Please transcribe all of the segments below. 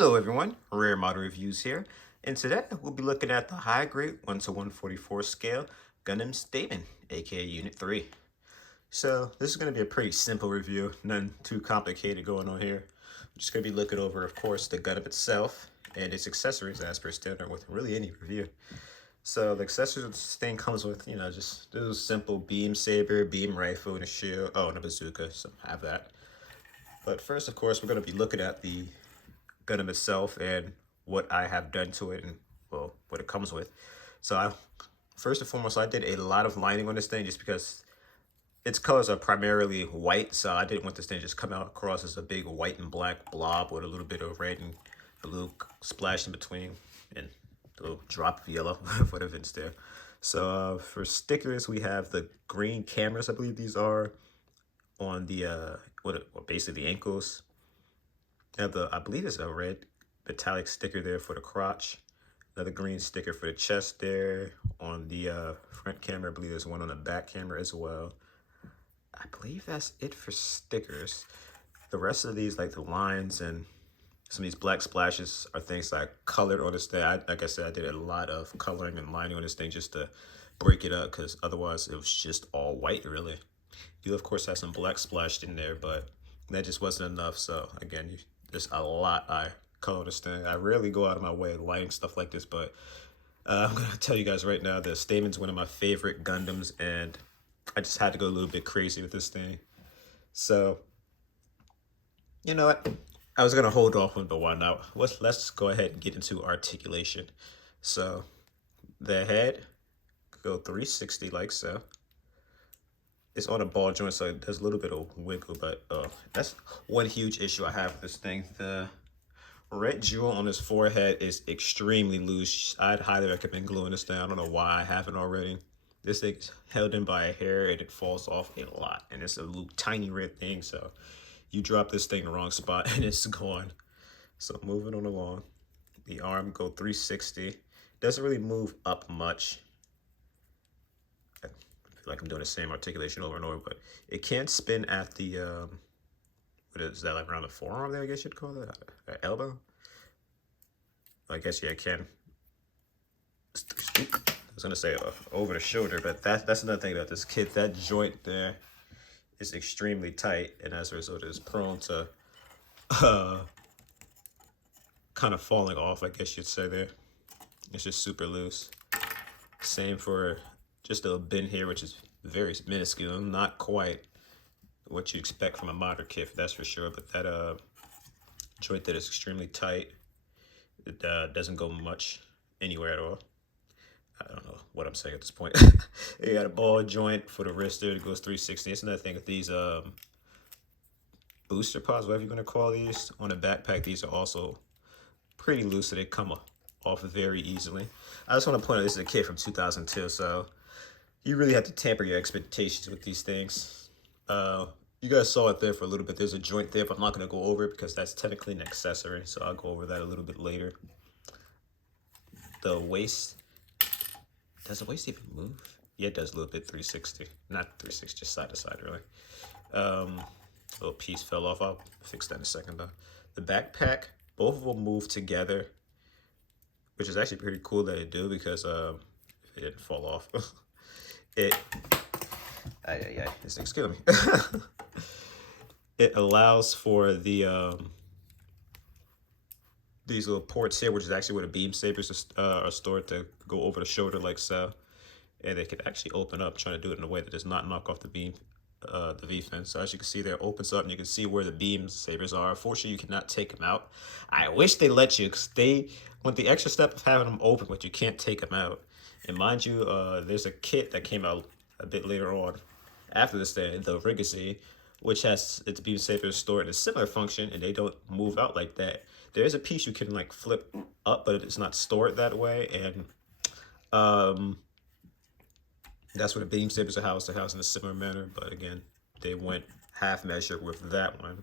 Hello everyone, Rare Model Reviews here, and today we'll be looking at the high grade 1 to 144 scale Gundam Stamen, aka Unit 3. So this is going to be a pretty simple review, nothing too complicated going on here. I'm just going to be looking over, of course, the Gundam itself and its accessories as per standard with really any review. So the accessories this thing comes with, just those simple beam saber, beam rifle, and a shield. Oh, and a bazooka, so I have that. But first, of course, we're going to be looking at the Gundam itself and what I have done to it and, well, what it comes with. So first and foremost, I did a lot of lining on this thing just because its colors are primarily white, so I didn't want this thing to just come out across as a big white and black blob with a little bit of red and a little splash in between and a little drop of yellow for the vents there. So for stickers, we have the green cameras, I believe these are, on the basically the ankles. I have I believe it's a red metallic sticker there for the crotch. Another green sticker for the chest there. On the front camera, I believe there's one on the back camera as well. I believe that's it for stickers. The rest of these, like the lines and some of these black splashes, are things I colored on this thing. Like I said, I did a lot of coloring and lining on this thing just to break it up, because otherwise it was just all white, really. You, of course, have some black splashed in there, but that just wasn't enough. So, again, there's a lot I color this thing. I rarely go out of my way lighting stuff like this, but I'm going to tell you guys right now, the Stamen's one of my favorite Gundams, and I just had to go a little bit crazy with this thing. So, you know what? I was going to hold off on the one. Now, let's go ahead and get into articulation. So, the head, go 360 like so. It's on a ball joint, so there's a little bit of wiggle, but that's one huge issue I have with this thing. The red jewel on his forehead is extremely loose. I'd highly recommend gluing this down. I don't know why I haven't already. This thing's held in by a hair and it falls off a lot. And it's a little tiny red thing, so you drop this thing in the wrong spot and it's gone. So moving on along. The arm, go 360. Doesn't really move up much. Like I'm doing the same articulation over and over, but it can spin at the what is that, like around the forearm there, I guess you'd call it, elbow. I guess, yeah, it can. I was gonna say over the shoulder, but that's another thing about this kit. That joint there is extremely tight, and as a result is prone to kind of falling off, I guess you'd say there. It's just super loose. Same for just a little bend here, which is very minuscule, not quite what you expect from a modern kit, that's for sure. But that joint that is extremely tight. It doesn't go much anywhere at all. I don't know what I'm saying at this point. You got a ball joint for the wrist there that goes 360. It's another thing with these booster pods, whatever you're gonna call these, on the backpack. These are also pretty loose, so they come off very easily. I just want to point out this is a kit from 2002, so you really have to temper your expectations with these things. You guys saw it there for a little bit. There's a joint there, but I'm not going to go over it because that's technically an accessory, so I'll go over that a little bit later. The waist, does the waist even move? Yeah, it does a little bit, 360. Not 360, just side to side, really. A little piece fell off. I'll fix that in a second, though. The backpack, both of them move together, which is actually pretty cool that it do, because it didn't fall off. This thing's killing me. It allows for the these little ports here, which is actually where the beam sabers are stored, to go over the shoulder like so, and they could actually open up, trying to do it in a way that does not knock off the beam, the V-fin. So as you can see there, it opens up and you can see where the beam sabers are. Unfortunately, you cannot take them out. I wish they let you, because they went the extra step of having them open, but you can't take them out. And mind you, there's a kit that came out a bit later on after this thing, the Rigacy, which has its beam sabers stored in a similar function, and they don't move out like that. There is a piece you can like flip up, but it's not stored that way, and that's where the beam sabers are housed. They're housed in a similar manner, but again, they went half measure with that one,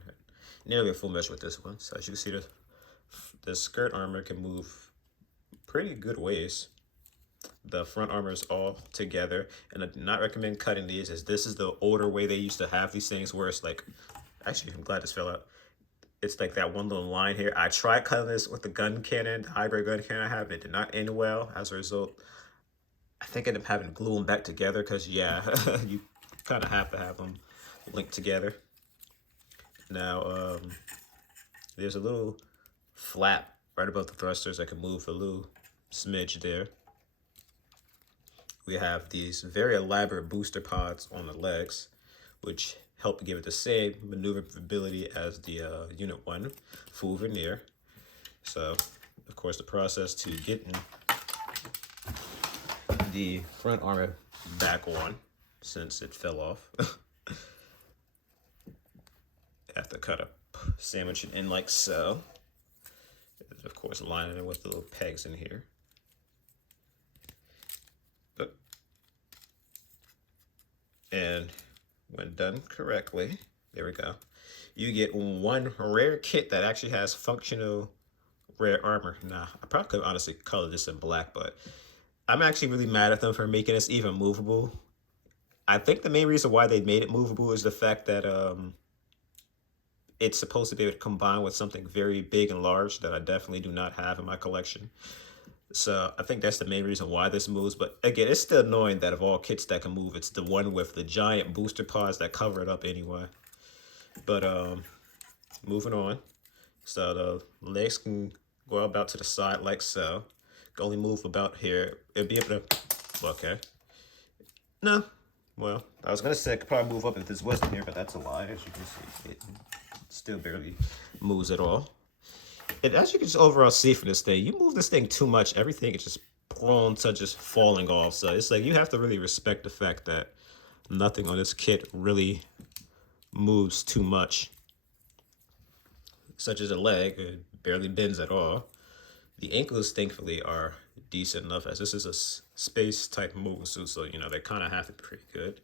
nearly a full measure with this one. So as you can see, the skirt armor can move pretty good ways. The front armor is all together, and I do not recommend cutting these, as this is the older way they used to have these things, where it's like, actually, I'm glad this fell out. it's like that one little line here. I tried cutting this with the gun cannon, the hybrid gun cannon I have. It did not end well. As a result, I think I ended up having to glue them back together because, yeah, you kind of have to have them linked together. Now, there's a little flap right above the thrusters that can move a little smidge there. We have these very elaborate booster pods on the legs, which help give it the same maneuverability as the Unit 1 full veneer. So, of course, the process to getting the front armor back on, since it fell off, have to cut a sandwich it in like so. And of course, lining it with the little pegs in here. And when done correctly, there we go, you get one rare kit that actually has functional rare armor. Now, I probably could honestly color this in black, but I'm actually really mad at them for making this even movable. I think the main reason why they made it movable is the fact that it's supposed to be able to combine with something very big and large that I definitely do not have in my collection. So I think that's the main reason why this moves. But again, it's still annoying that of all kits that can move, it's the one with the giant booster pods that cover it up anyway. But moving on. So the legs can go about to the side like so. Can only move about here. It'll be able to, okay. No, well, I was gonna say I could probably move up if this wasn't here, but that's a lie. As you can see, it still barely moves at all. And as you can just overall see from this thing, you move this thing too much, everything is just prone to just falling off. So it's like you have to really respect the fact that nothing on this kit really moves too much. Such as a leg, it barely bends at all. The ankles, thankfully, are decent enough, as this is a space type mobile suit, so you know they kind of have to be pretty good.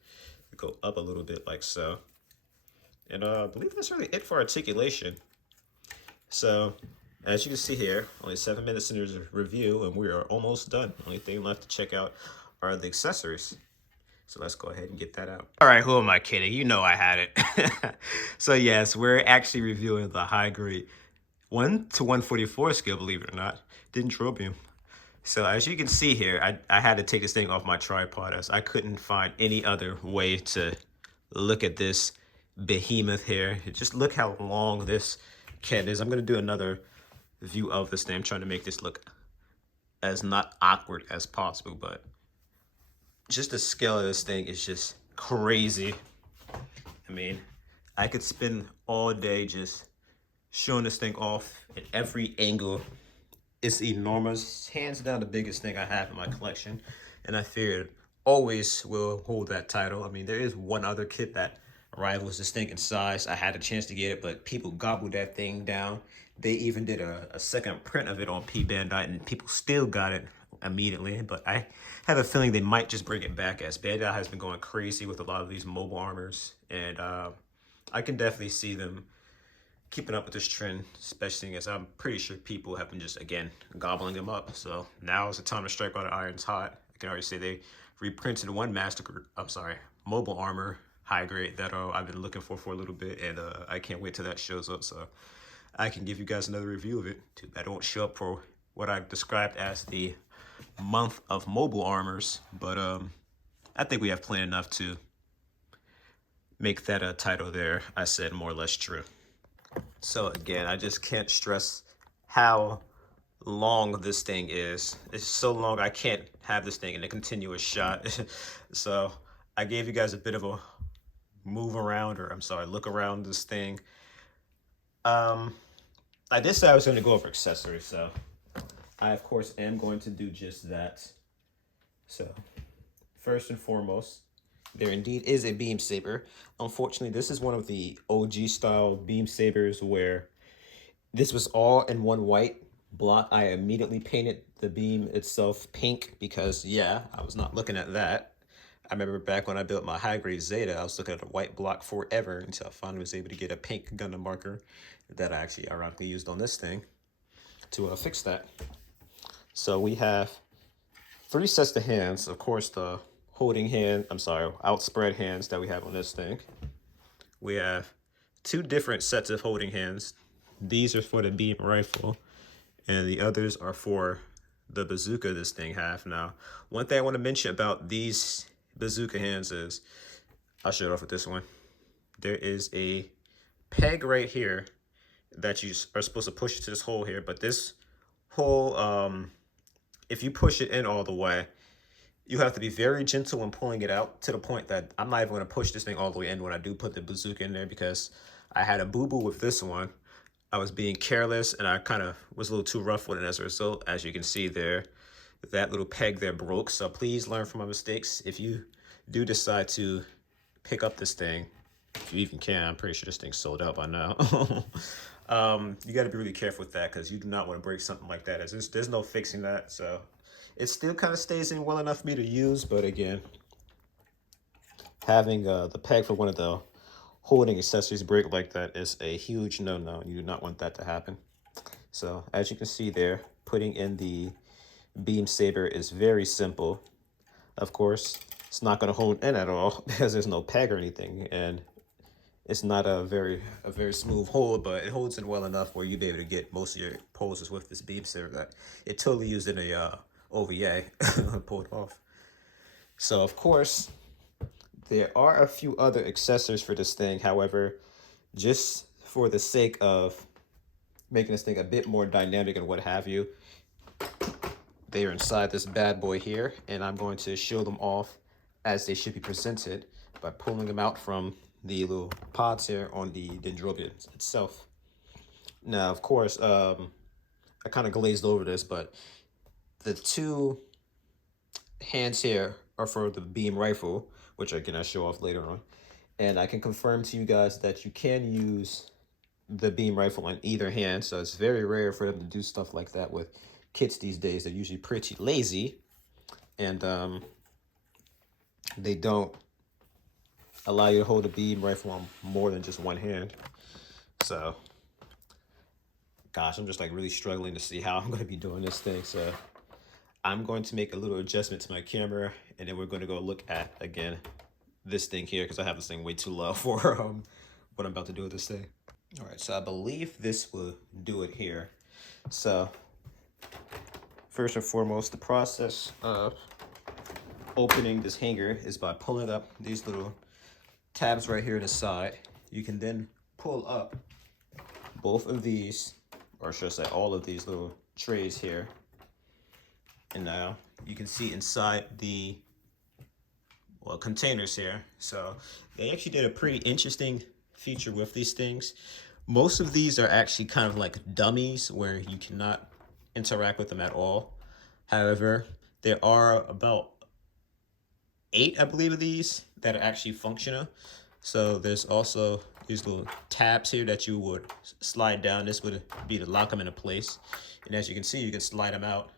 They go up a little bit like so. And I believe that's really it for articulation. So, as you can see here, only 7 minutes into the review, and we are almost done. Only thing left to check out are the accessories. So let's go ahead and get that out. All right, who am I kidding? You know I had it. So yes, we're actually reviewing the high grade 1 to 144 scale, believe it or not, Dendrobium. So as you can see here, I had to take this thing off my tripod as I couldn't find any other way to look at this behemoth here. Just look how long this kit is. I'm going to do another view of this thing. I'm trying to make this look as not awkward as possible, but just the scale of this thing is just crazy. I mean, I could spend all day just showing this thing off at every angle. It's enormous, hands down the biggest thing I have in my collection, and I fear it always will hold that title. I mean, there is one other kit that rivals this thing in size. I had a chance to get it, but people gobbled that thing down. They even did a second print of it on Bandai, and people still got it immediately. But I have a feeling they might just bring it back, as Bandai has been going crazy with a lot of these mobile armors, and I can definitely see them keeping up with this trend, especially as I'm pretty sure people have been just, again, gobbling them up. So now is the time to strike while the iron's hot. I can already say they reprinted one mobile armor high grade that I've been looking for a little bit, and I can't wait till that shows up so I can give you guys another review of it. Too bad it won't show up for what I described as the month of mobile armors, but I think we have plenty enough to make that title there, I said, more or less true. So again, I just can't stress how long this thing is. It's so long I can't have this thing in a continuous shot. So I gave you guys a bit of a look around this thing. I did say I was going to go over accessories, so I of course am going to do just that. So first and foremost, there indeed is a beam saber. Unfortunately, this is one of the OG style beam sabers where this was all in one white block. I immediately painted the beam itself pink because, yeah, I was not looking at that. I remember back when I built my high grade Zeta, I was looking at a white block forever until I finally was able to get a pink Gundam marker that I actually ironically used on this thing to fix that. So we have 3 sets of hands. Of course, the outspread hands that we have on this thing. We have 2 different sets of holding hands these are for the beam rifle, and the others are for the bazooka this thing have. Now, one thing I want to mention about these bazooka hands is, I'll show it off with this one. There is a peg right here that you are supposed to push to this hole here, but this hole, if you push it in all the way, you have to be very gentle when pulling it out, to the point that I'm not even going to push this thing all the way in when I do put the bazooka in there, because I had a boo-boo with this one. I was being careless and I kind of was a little too rough with it. As a result, as you can see there, that little peg there broke. So please learn from my mistakes. If you do decide to pick up this thing, if you even can, I'm pretty sure this thing's sold out by now. You got to be really careful with that, because you do not want to break something like that. There's no fixing that. So it still kind of stays in well enough for me to use, but again, having the peg for one of the holding accessories break like that is a huge no-no. You do not want that to happen. So as you can see there, putting in the beam saber is very simple. Of course, it's not going to hold in at all because there's no peg or anything, and it's not a very smooth hold, but it holds in well enough where you'll be able to get most of your poses with this beam saber that it totally used in a OVA pulled off. So of course, there are a few other accessories for this thing. However, just for the sake of making this thing a bit more dynamic and what have you, they are inside this bad boy here, and I'm going to show them off as they should be presented by pulling them out from the little pods here on the Dendrobium itself. Now, of course, I kind of glazed over this, but the two hands here are for the beam rifle, which again I'll show off later on. And I can confirm to you guys that you can use the beam rifle on either hand, so it's very rare for them to do stuff like that with kids these days. They're usually pretty lazy, and they don't allow you to hold a beam rifle on more than just one hand. So, gosh, I'm just like really struggling to see how I'm going to be doing this thing. So I'm going to make a little adjustment to my camera, and then we're going to go look at, again, this thing here, because I have this thing way too low for what I'm about to do with this thing. All right, so I believe this will do it here. So first and foremost, the process of opening this hanger is by pulling up these little tabs right here on the side. You can then pull up both of these, or should I say all of these little trays here. And now you can see inside the containers here. So they actually did a pretty interesting feature with these things. Most of these are actually kind of like dummies where you cannot interact with them at all. However, there are about 8, I believe, of these that are actually functional. So there's also these little tabs here that you would slide down. This would be to lock them into place. And as you can see, you can slide them out.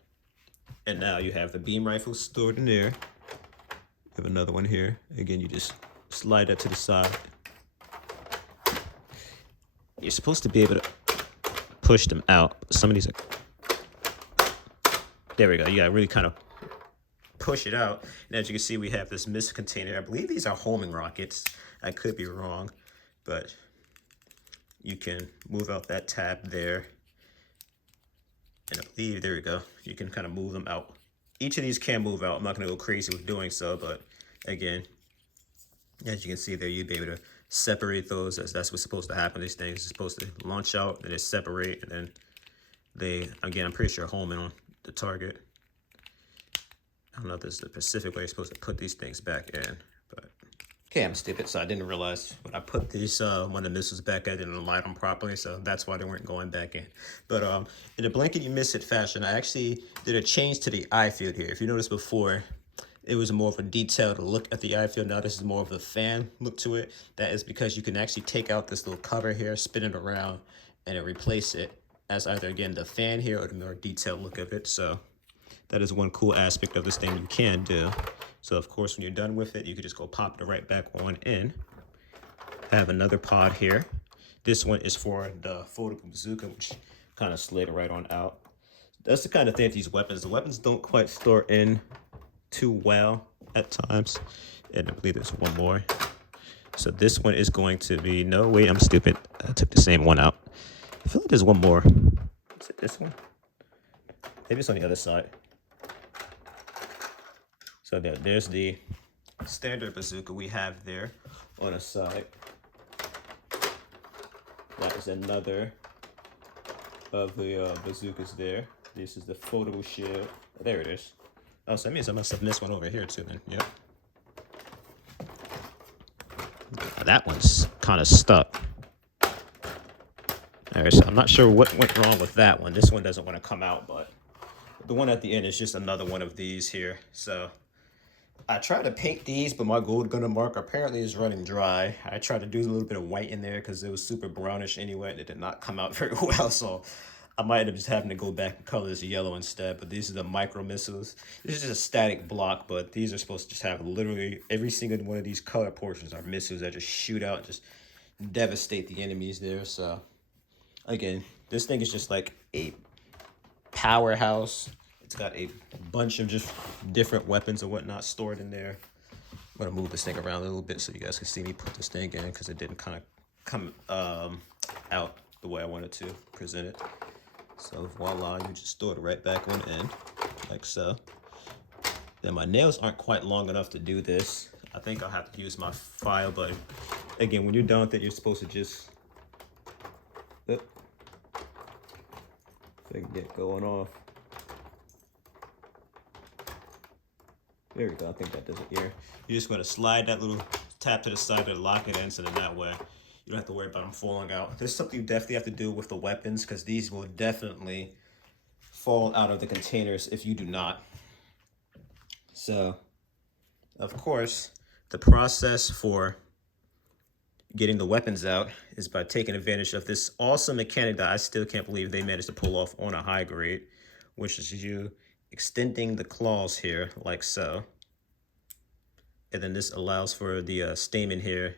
And now you have the beam rifle stored in there. You have another one here. Again, you just slide that to the side. You're supposed to be able to push them out. Some of these are... There we go. You gotta really kind of push it out. And as you can see, we have this mist container. I believe these are homing rockets. I could be wrong, but you can move out that tab there. And I believe, there we go. You can kind of move them out. Each of these can move out. I'm not gonna go crazy with doing so, but again, as you can see there, you'd be able to separate those, as that's what's supposed to happen. These things are supposed to launch out, and they separate, and then they, again, I'm pretty sure homing on the target. I don't know if this is the specific way you're supposed to put these things back in, but okay, I'm stupid, so I didn't realize when I put these one of the missiles back, I didn't align them properly, so that's why they weren't going back in. But in a blanket you miss it fashion, I actually did a change to the eye field here. If you noticed before, it was more of a detailed look at the eye field. Now this is more of a fan look to it. That is because you can actually take out this little cover here, spin it around, and replace it as either, again, the fan here or the more detailed look of it. So that is one cool aspect of this thing you can do. So of course, when you're done with it, you can just go pop it right back on in. I have another pod here. This one is for the foldable bazooka, which kind of slid right on out. That's the kind of thing with these weapons. The weapons don't quite store in too well at times. And I believe there's one more. So this one is going to be, no, wait, I'm stupid. I took the same one out. I feel like there's one more. Is it this one? Maybe it's on the other side. So there's the standard bazooka we have there on the side. That is another of the bazookas there. This is the foldable shield. There it is. Oh, so that means I must have missed one over here too then. Yep. That one's kind of stuck. Alright, so I'm not sure what went wrong with that one. This one doesn't want to come out, but the one at the end is just another one of these here. So I tried to paint these, but my gold Gundam marker apparently is running dry. I tried to do a little bit of white in there because it was super brownish anyway, and it did not come out very well. So I might end up just having to go back and color this yellow instead. But these are the micro missiles. This is just a static block, but these are supposed to just have literally every single one of these color portions are missiles that just shoot out, just devastate the enemies there. So again, this thing is just like a powerhouse. It's got a bunch of just different weapons and whatnot stored in there. I'm gonna move this thing around a little bit so you guys can see me put this thing in because it didn't kind of come out the way I wanted to present it. So voila, you just store it right back on in, like so. Then my nails aren't quite long enough to do this. I think I'll have to use my file, but again, when you're done with it, you're supposed to just, if I can get going off. There we go, I think that does it here. You're just gonna slide that little tap to the side to lock it in, so then that way you don't have to worry about them falling out. This is something you definitely have to do with the weapons because these will definitely fall out of the containers if you do not. So, of course, the process for getting the weapons out is by taking advantage of this awesome mechanic that I still can't believe they managed to pull off on a high grade, which is you extending the claws here like so. And then this allows for the stamen here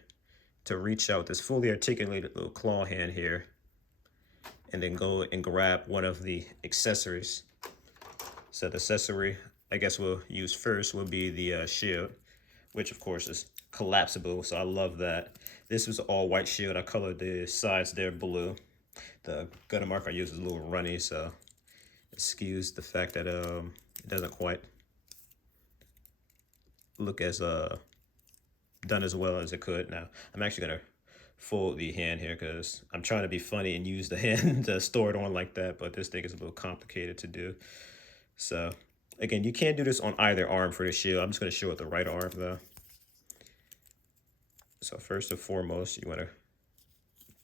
to reach out with this fully articulated little claw hand here and then go and grab one of the accessories. So the accessory I guess we'll use first will be the shield, which of course is collapsible, so I love that. This was all white shield. I colored the sides there blue. The Gundam marker I used is a little runny, so excuse the fact that it doesn't quite look as done as well as it could. Now I'm actually gonna fold the hand here because I'm trying to be funny and use the hand to store it on like that, but this thing is a little complicated to do. So again, you can't do this on either arm for the shield. I'm just gonna show it the right arm though. So first and foremost, you want to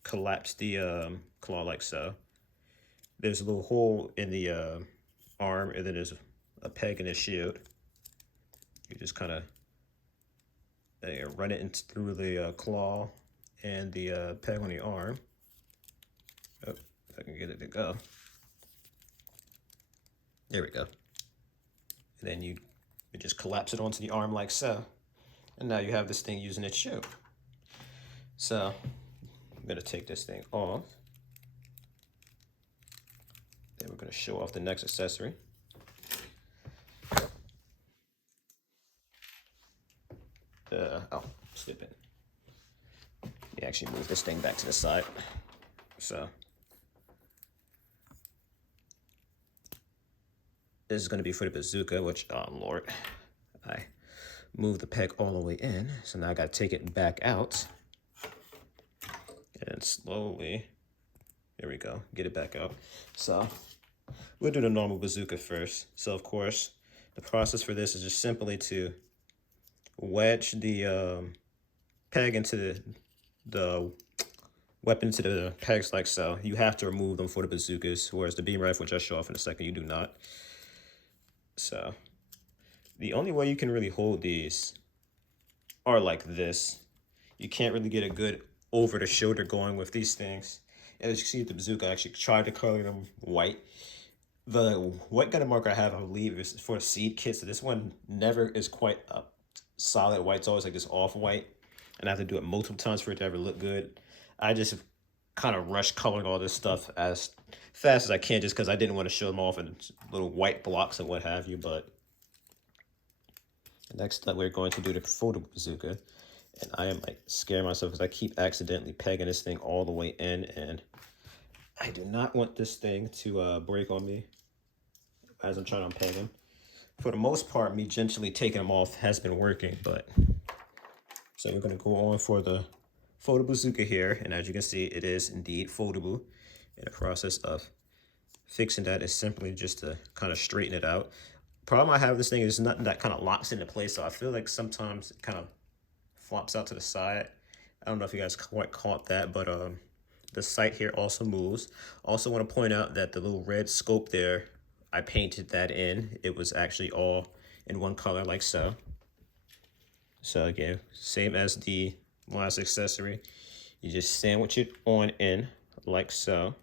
collapse the claw like so. There's a little hole in the arm, and then there's a peg in the shield. You just kind of run it in through the claw and the peg on the arm. Oh, if I can get it to go. There we go. And then you just collapse it onto the arm like so. And now you have this thing using its shield. So I'm gonna take this thing off. Then we're gonna show off the next accessory. Skip it. You actually move this thing back to the side. So this is gonna be for the bazooka, which, oh Lord, I moved the peg all the way in. So now I gotta take it back out. And slowly, there we go, get it back out. So we'll do the normal bazooka first. So of course, the process for this is just simply to wedge the peg into the weapon to the pegs like so. You have to remove them for the bazookas, whereas the beam rifle, which I'll show off in a second, you do not. So the only way you can really hold these are like this. You can't really get a good over the shoulder going with these things. And as you see with the bazooka, I actually tried to color them white. The white Gundam marker I have, I believe, is for the seed kit. So this one never is quite a solid white. It's always like this off white. And I have to do it multiple times for it to ever look good. I just kind of rush coloring all this stuff as fast as I can just because I didn't want to show them off in little white blocks and what have you. But next up, we're going to do the foldable bazooka. And I am like scaring myself because I keep accidentally pegging this thing all the way in, and I do not want this thing to break on me as I'm trying to unpeg them. For the most part, me gently taking them off has been working, but so we're gonna go on for the foldable bazooka here, and as you can see, it is indeed foldable. In the process of fixing that is simply just to kind of straighten it out. Problem I have with this thing is nothing that kind of locks into place, so I feel like sometimes it kind of flops out to the side. I don't know if you guys quite caught that, but the sight here also moves. Also want to point out that the little red scope there, I painted that in. It was actually all in one color like so. So again, same as the last accessory. You just sandwich it on in like so.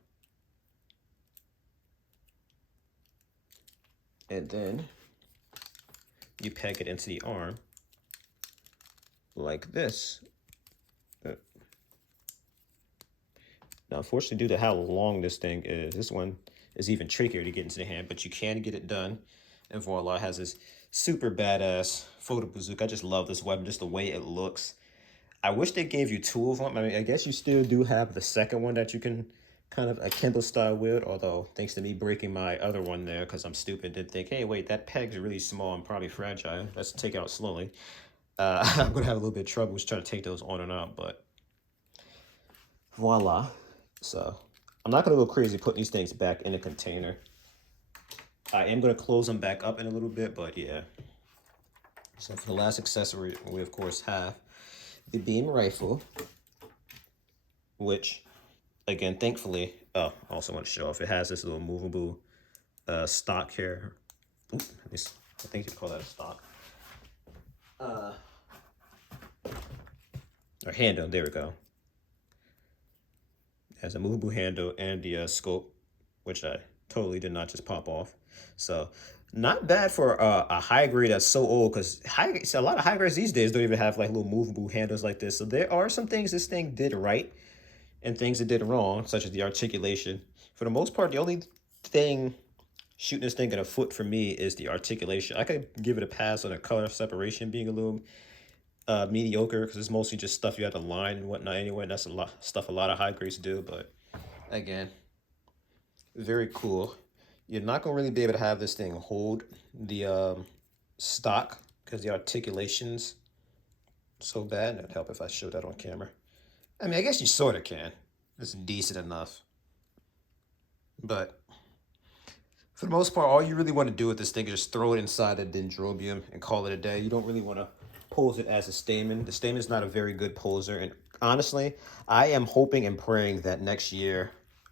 And then you peg it into the arm like this. Now, unfortunately, due to how long this thing is, this one is even trickier to get into the hand, but you can get it done. And voila, it has this super badass photo bazooka. I just love this weapon, just the way it looks. I wish they gave you two of them. I mean, I guess you still do have the second one that you can kind of akimbo style wield, although thanks to me breaking my other one there because I'm stupid, did think, hey, wait, that peg's really small and probably fragile. Let's take it out slowly. I'm going to have a little bit of trouble with trying to take those on and out, but voila. So I'm not going to go crazy putting these things back in the container. I am going to close them back up in a little bit, but yeah. So for the last accessory, we of course have the beam rifle, which, again, thankfully, I also want to show off, it has this little movable stock here. Oop, at least I think you call that a stock. Or handle, there we go. It has a movable handle and the scope, which I totally did not just pop off. So not bad for a high grade that's so old, because a lot of high grades these days don't even have like little movable handles like this. So there are some things this thing did right and things it did wrong, such as the articulation. For the most part, the only thing shooting this thing in a foot for me is the articulation. I could give it a pass on the color separation being a little mediocre, because it's mostly just stuff you have to line and whatnot anyway. And that's a lot stuff a lot of high grades do, but again, very cool. You're not gonna really be able to have this thing hold the stock because the articulation's so bad. It'd help if I showed that on camera. I mean, I guess you sort of can. It's decent enough. But for the most part, all you really want to do with this thing is just throw it inside a Dendrobium and call it a day. You don't really want to pose it as a Stamen. The Stamen is not a very good poser. And honestly, I am hoping and praying that next year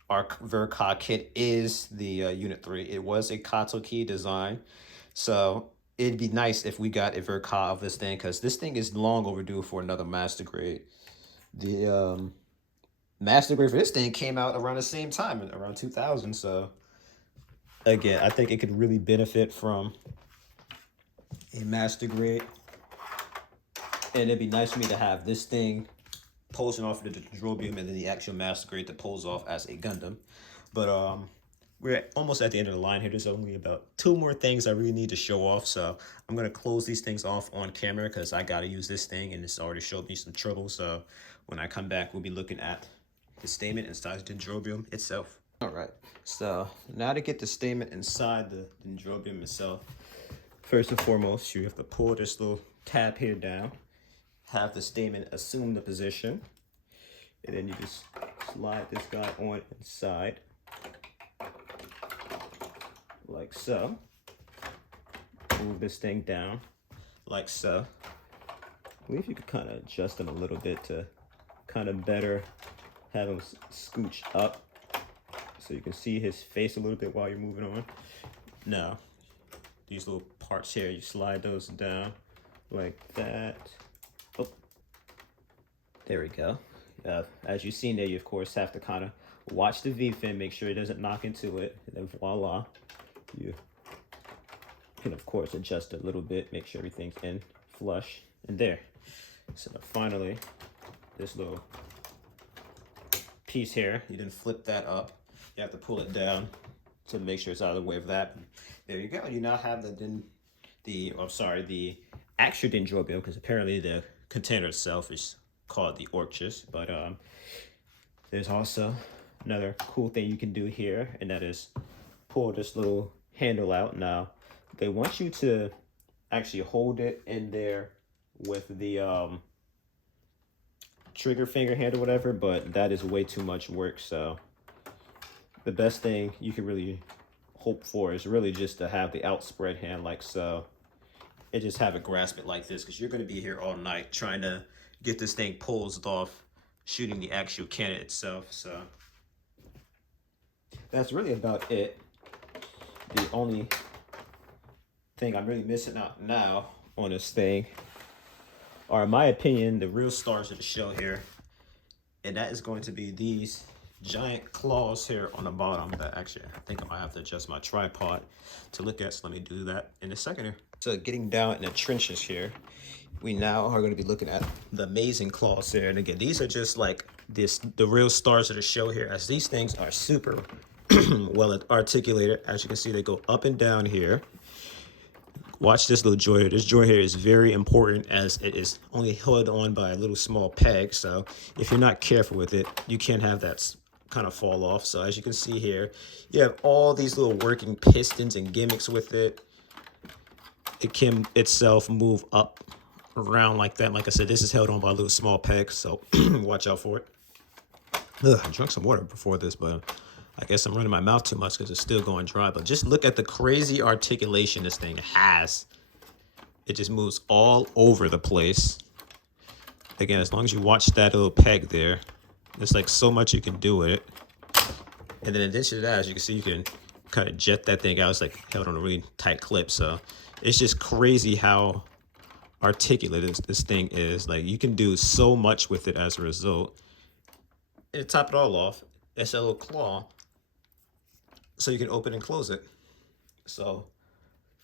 our Verka kit is the Unit 3. It was a Kato key design. So it'd be nice if we got a Verka of this thing, because this thing is long overdue for another master grade. The master grade for this thing came out around the same time, around 2000. So again, I think it could really benefit from a master grade. And it'd be nice for me to have this thing posing off the Dendrobium and then the actual master grade to pose off as a Gundam. But we're almost at the end of the line here. There's only about 2 more things I really need to show off. So I'm going to close these things off on camera because I got to use this thing and it's already showed me some trouble. So when I come back, we'll be looking at the statement inside the Dendrobium itself. All right, so now to get the statement inside the Dendrobium itself, first and foremost, you have to pull this little tab here down, have the statement assume the position, and then you just slide this guy on inside, like so. Move this thing down, like so. I believe you could kind of adjust him a little bit to kind of better have him scooch up, so you can see his face a little bit while you're moving on. Now, these little parts here, you slide those down like that. Oh, there we go. As you've seen there, you of course have to kind of watch the V-fin, make sure it doesn't knock into it, and then voila, you can of course adjust it a little bit, make sure everything's in flush, and there. So finally, this little piece here, you didn't flip that up. You have to pull it down to make sure it's out of the way of that. There you go. You now have the actual Dendrobium, because apparently the container itself is called the Orchis. But there's also another cool thing you can do here, and that is pull this little handle out. Now, they want you to actually hold it in there with the trigger finger handle, whatever, but that is way too much work. So the best thing you can really hope for is really just to have the outspread hand like so, and just have it grasp it like this, because you're going to be here all night trying to get this thing pulled off shooting the actual cannon itself. So that's really about it. The only thing I'm really missing out now on this thing are, in my opinion, the real stars of the show here, and that is going to be these giant claws here on the bottom. That actually, I think I might have to adjust my tripod to look at, so let me do that in a second here. So getting down in the trenches here, we now are going to be looking at the amazing claws here. And again, these are just like the real stars of the show here, as these things are super well articulated. As you can see, they go up and down here. Watch this little joint here. This joint here is very important, as it is only held on by a little small peg. So if you're not careful with it, you can have that kind of fall off. So as you can see here, you have all these little working pistons and gimmicks with it. It can itself move up around like that. Like I said, this is held on by a little small peg, so watch out for it. Ugh, I drank some water before this, but I guess I'm running my mouth too much because it's still going dry. But just look at the crazy articulation this thing has. It just moves all over the place. Again, as long as you watch that little peg there, there's like so much you can do with it. And then in addition to that, as you can see, you can kind of jet that thing out. It's like held on a really tight clip. So it's just crazy how articulate this thing is. Like, you can do so much with it as a result. And to top it all off, it's a little claw, so you can open and close it. So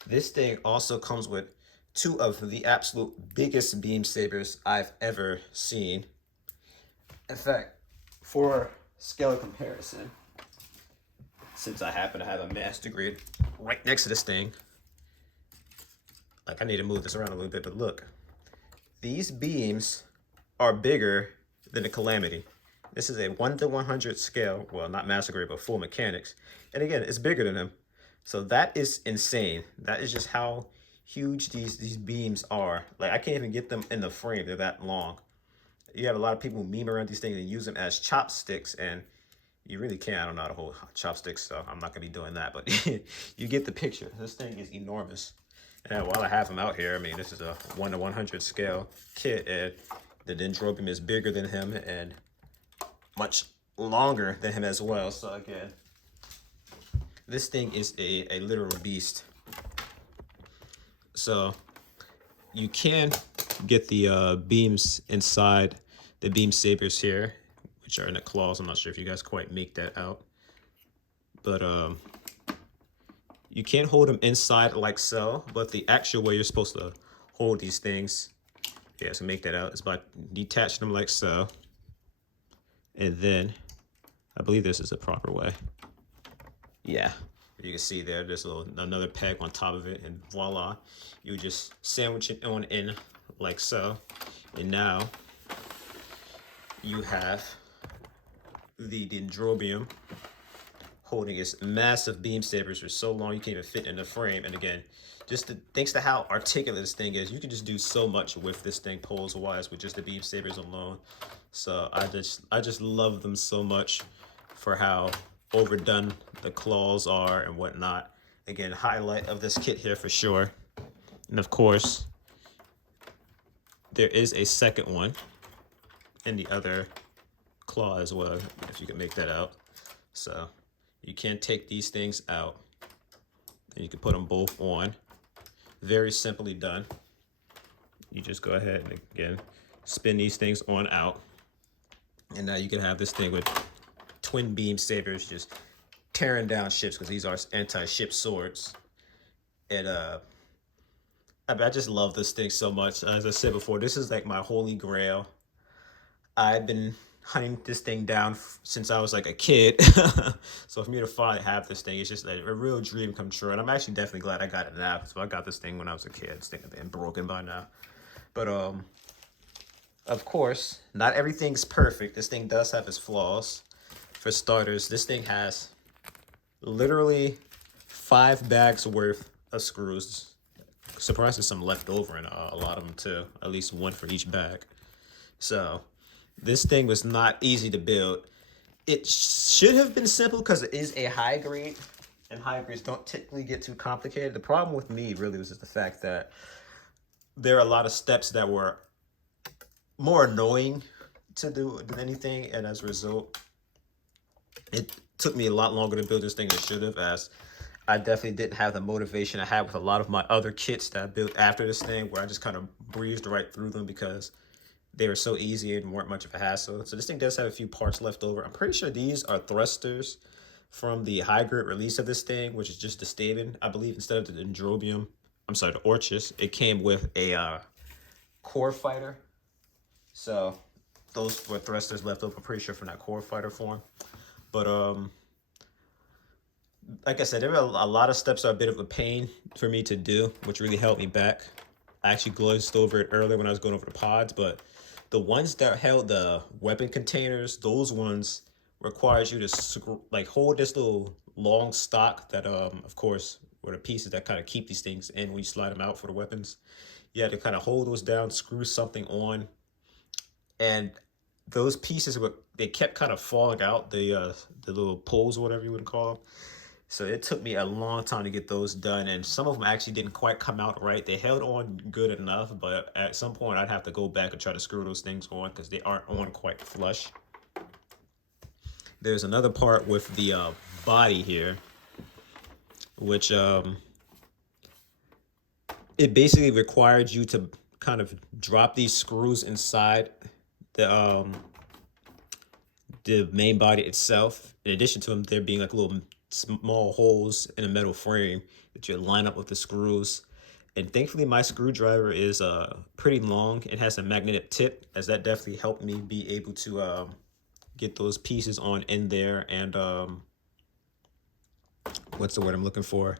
this thing also comes with two of the absolute biggest beam sabers I've ever seen. In fact, for scale comparison, since I happen to have a mass degree right next to this thing, like, I need to move this around a little bit, but look, these beams are bigger than the Calamity. This is a 1:100 scale, well, not master grade, but full mechanics. And again, it's bigger than them. So that is insane. That is just how huge these beams are. Like, I can't even get them in the frame. They're that long. You have a lot of people who meme around these things and use them as chopsticks, and you really can't. I don't know how to hold chopsticks, so I'm not going to be doing that. But you get the picture. This thing is enormous. And while I have them out here, I mean, this is a 1:100 scale kit, and the Dendrobium is bigger than him and much longer than him as well. So again, this thing is a literal beast. So you can get the beams inside the beam sabers here, which are in the claws. I'm not sure if you guys quite make that out, but you can't hold them inside like so, but the actual way you're supposed to hold these things, yeah, so make that out, is by detaching them like so. And then, I believe this is the proper way. Yeah, you can see there's another peg on top of it, and voila, you just sandwich it on in like so. And now you have the Dendrobium holding its massive beam sabers for so long you can't even fit in the frame. And again, just thanks to how articulate this thing is, you can just do so much with this thing pose wise with just the beam sabers alone. So I just love them so much for how overdone the claws are and whatnot. Again, highlight of this kit here for sure. And of course, there is a second one in the other claw as well, if you can make that out. So you can take these things out and you can put them both on. Very simply done. You just go ahead and again spin these things on out, and now you can have this thing with twin beam sabers just tearing down ships, because these are anti-ship swords. And I just love this thing so much. As I said before, this is like my holy grail. I've been hunting this thing down since I was like a kid. So for me to finally have this thing, it's just like a real dream come true. And I'm actually definitely glad I got it now. So I got this thing when I was a kid. This thing had been broken by now. But of course, not everything's perfect. This thing does have its flaws. for starters, this thing has literally 5 bags worth of screws. Surprised there's some left over in a lot of them too. At least one for each bag. So this thing was not easy to build. It should have been simple because it is a high grade, and high grades don't typically get too complicated. The problem with me really was just the fact that there are a lot of steps that were more annoying to do than anything, and as a result, it took me a lot longer to build this thing than it should have, as I definitely didn't have the motivation I had with a lot of my other kits that I built after this thing, where I just kind of breezed right through them because they were so easy and weren't much of a hassle. So this thing does have a few parts left over. I'm pretty sure these are thrusters from the high grade release of this thing, which is just the Stamen. I believe instead of the Dendrobium, I'm sorry, the Orchis, it came with a core fighter. So those were thrusters left over, I'm pretty sure, from that core fighter form. But like I said, there were a lot of steps that are a bit of a pain for me to do, which really held me back. I actually glazed over it earlier when I was going over the pods, but the ones that held the weapon containers, those ones requires you to hold this little long stock that of course were the pieces that kind of keep these things in when you slide them out for the weapons. You had to kind of hold those down, screw something on, and those pieces they kept kind of falling out, the little poles or whatever you would call them. So it took me a long time to get those done, and some of them actually didn't quite come out right. They held on good enough, but at some point I'd have to go back and try to screw those things on because they aren't on quite flush. There's another part with the body here, which it basically required you to kind of drop these screws inside the main body itself. In addition to them, there being like little small holes in a metal frame that you line up with the screws. And thankfully my screwdriver is pretty long. It has a magnetic tip, as that definitely helped me be able to get those pieces on in there and what's the word I'm looking for?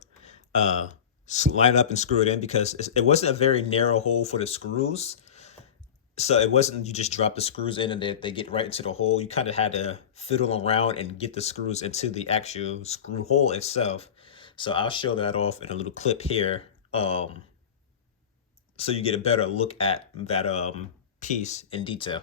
Line up and screw it in, because it wasn't a very narrow hole for the screws. So it wasn't you just drop the screws in and they get right into the hole. You kind of had to fiddle around and get the screws into the actual screw hole itself. So I'll show that off in a little clip here, so you get a better look at that piece in detail.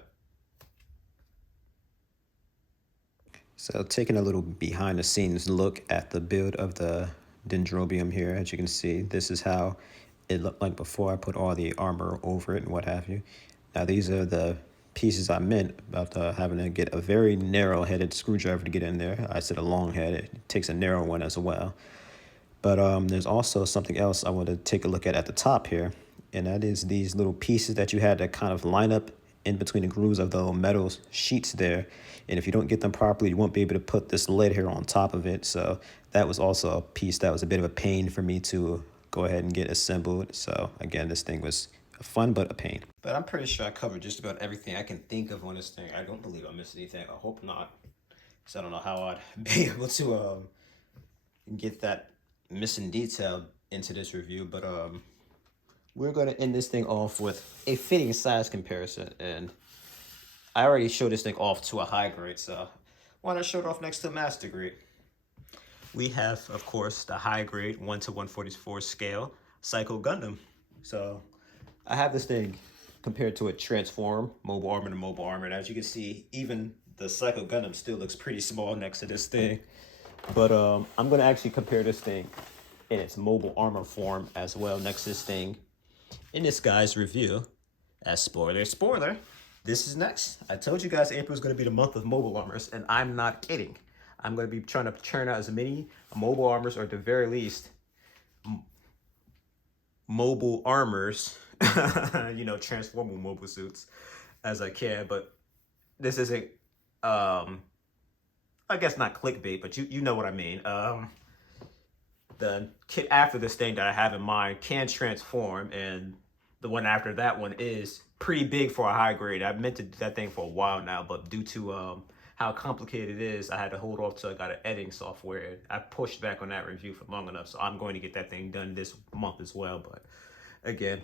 So taking a little behind the scenes look at the build of the Dendrobium here, as you can see, this is how it looked like before I put all the armor over it and what have you. Now these are the pieces I meant about having to get a very narrow-headed screwdriver to get in there. I said a long head, it takes a narrow one as well. But there's also something else I want to take a look at the top here, and that is these little pieces that you had to kind of line up in between the grooves of the little metal sheets there. And if you don't get them properly, you won't be able to put this lid here on top of it. So that was also a piece that was a bit of a pain for me to go ahead and get assembled. So again, this thing was fun but a pain. But I'm pretty sure I covered just about everything I can think of on this thing. I don't believe I missed anything. I hope not. So I don't know how I'd be able to get that missing detail into this review. But we're going to end this thing off with a fitting size comparison. And I already showed this thing off to a high grade, so why not show it off next to a master grade? We have, of course, the high grade 1 to 144 scale Psycho Gundam. So I have this thing compared to a Transform mobile armor to mobile armor. And as you can see, even the Psycho Gundam still looks pretty small next to this thing. But I'm going to actually compare this thing in its mobile armor form as well next to this thing in this guy's review. As spoiler, this is next. I told you guys April is going to be the month of mobile armors, and I'm not kidding. I'm going to be trying to churn out as many mobile armors, or at the very least, mobile armors, you know, transformable mobile suits, as I can. But this isn't, I guess not clickbait, but you know what I mean. The kit after this thing that I have in mind can transform, and the one after that one is pretty big for a high grade. I've meant to do that thing for a while now, but due to how complicated it is, I had to hold off till I got an editing software. I pushed back on that review for long enough, so I'm going to get that thing done this month as well. But again,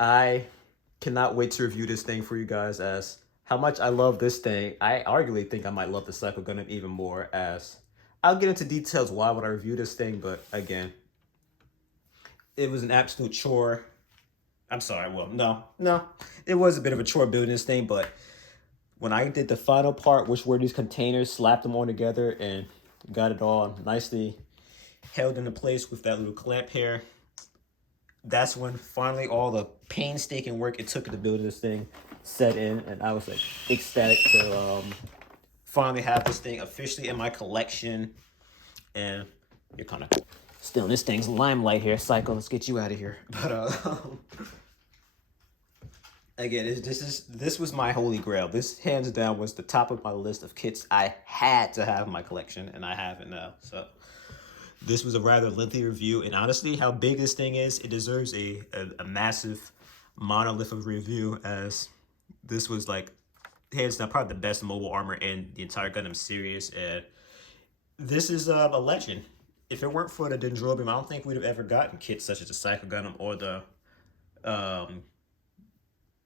I cannot wait to review this thing for you guys, as how much I love this thing. I arguably think I might love the Psycho Gundam even more, as I'll get into details why would I review this thing, but again, it was an absolute chore. I'm sorry, well, no. It was a bit of a chore building this thing, but when I did the final part, which were these containers, slapped them all together and got it all nicely held into place with that little clamp here, that's when finally all the painstaking work it took to build this thing set in, and I was like ecstatic to finally have this thing officially in my collection. And you're kind of still in this thing's limelight here, Psycho. Let's get you out of here. But again, this was my holy grail. This hands down was the top of my list of kits I had to have in my collection, and I have it now. So this was a rather lengthy review, and honestly, how big this thing is, it deserves a massive monolith of review, as this was like hands down probably the best mobile armor in the entire Gundam series, and this is a legend. If it weren't for the Dendrobium, I don't think we'd have ever gotten kits such as the Psycho Gundam or the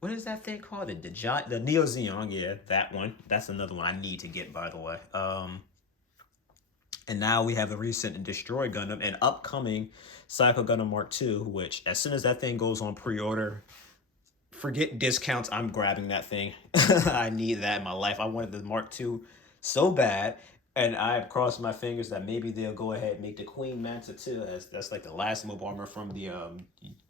what is that thing called? The Neo Zeon, yeah, that one. That's another one I need to get, by the way. And now we have a recent Destroy Gundam and upcoming Psycho Gundam Mark II, which as soon as that thing goes on pre-order, forget discounts, I'm grabbing that thing. I need that in my life. I wanted the Mark II so bad, and I'm crossing my fingers that maybe they'll go ahead and make the Queen Manta too, as that's like the last mobile armor from the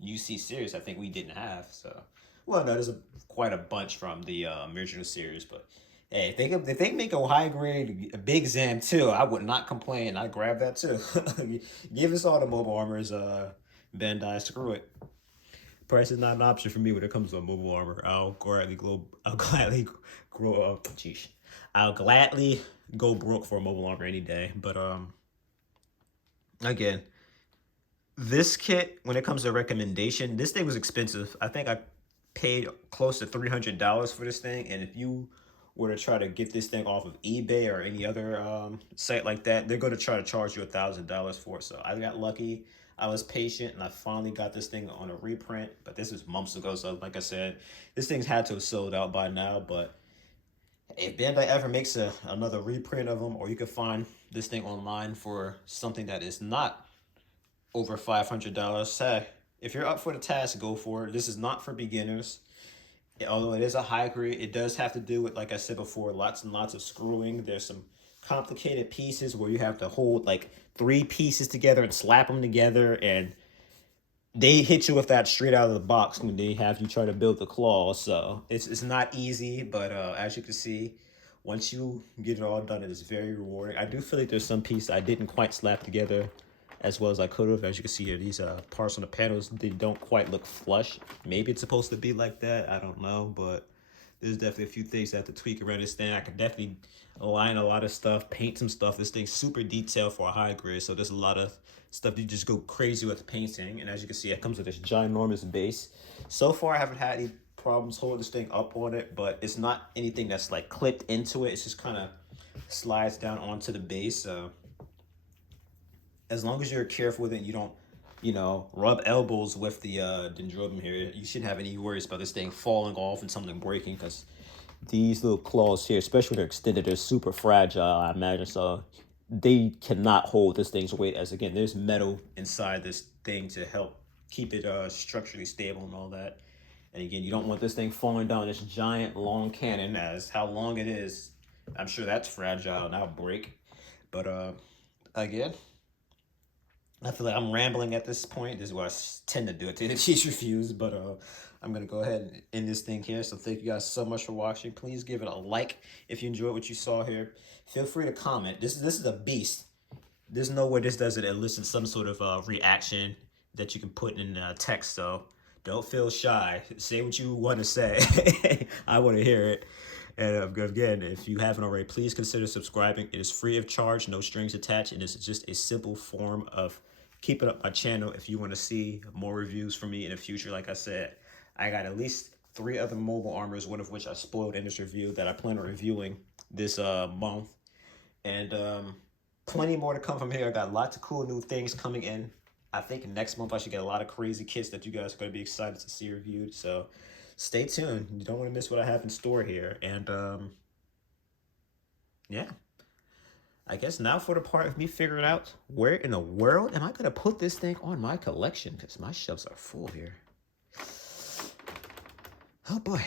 UC series I think we didn't have. So, well, no, there's quite a bunch from the original series, but hey, if they make a high grade Big Zam too, I would not complain. I'd grab that too. Give us all the mobile armors, Bandai. Screw it. Price is not an option for me when it comes to mobile armor. I'll gladly go broke for a mobile armor any day. But again, this kit, when it comes to recommendation, this thing was expensive. I think I paid close to $300 for this thing, and if you were to try to get this thing off of eBay or any other site like that, they're going to try to charge you $1,000 for it. So I got lucky. I was patient, and I finally got this thing on a reprint, but this is months ago. So like I said, this thing's had to have sold out by now. But if Bandai ever makes another reprint of them, or you can find this thing online for something that is not over $500, hey, if you're up for the task, go for it. This is not for beginners. Although it is a high grade, it does have to do with, like I said before, lots and lots of screwing. There's some complicated pieces where you have to hold like 3 pieces together and slap them together, and they hit you with that straight out of the box when they have you try to build the claw. So it's not easy, but as you can see, once you get it all done, it is very rewarding. I do feel like there's some pieces I didn't quite slap together as well as I could have. As you can see here, these parts on the panels, they don't quite look flush. Maybe it's supposed to be like that, I don't know, but there's definitely a few things I have to tweak around this thing. I could definitely align a lot of stuff, paint some stuff. This thing's super detailed for a high grade, so there's a lot of stuff you just go crazy with painting. And as you can see, it comes with this ginormous base. So far, I haven't had any problems holding this thing up on it, but it's not anything that's like clipped into it. It's just kind of slides down onto the base. So as long as you're careful with it, you don't, rub elbows with the Dendrobium here, you shouldn't have any worries about this thing falling off and something breaking, because these little claws here, especially when they're extended, they're super fragile, I imagine. So they cannot hold this thing's weight, as again, there's metal inside this thing to help keep it structurally stable and all that. And again, you don't want this thing falling down this giant long cannon, as how long it is, I'm sure that's fragile and that'll break. But again, I feel like I'm rambling at this point. This is what I tend to do at the end of these reviews, but I'm going to go ahead and end this thing here. So thank you guys so much for watching. Please give it a like if you enjoyed what you saw here. Feel free to comment. This is a beast. There's no way this doesn't elicit some sort of reaction that you can put in text. So don't feel shy. Say what you want to say. I want to hear it. And again, if you haven't already, please consider subscribing. It is free of charge, no strings attached, and it's just a simple form of keeping up my channel. If you want to see more reviews from me in the future, like I said, I got at least 3 other mobile armors, one of which I spoiled in this review, that I plan on reviewing this month. And plenty more to come from here. I got lots of cool new things coming in. I think next month I should get a lot of crazy kits that you guys are going to be excited to see reviewed. So stay tuned. You don't want to miss what I have in store here. And yeah. I guess now for the part of me figuring out where in the world am I going to put this thing on my collection, because my shelves are full here. Oh boy.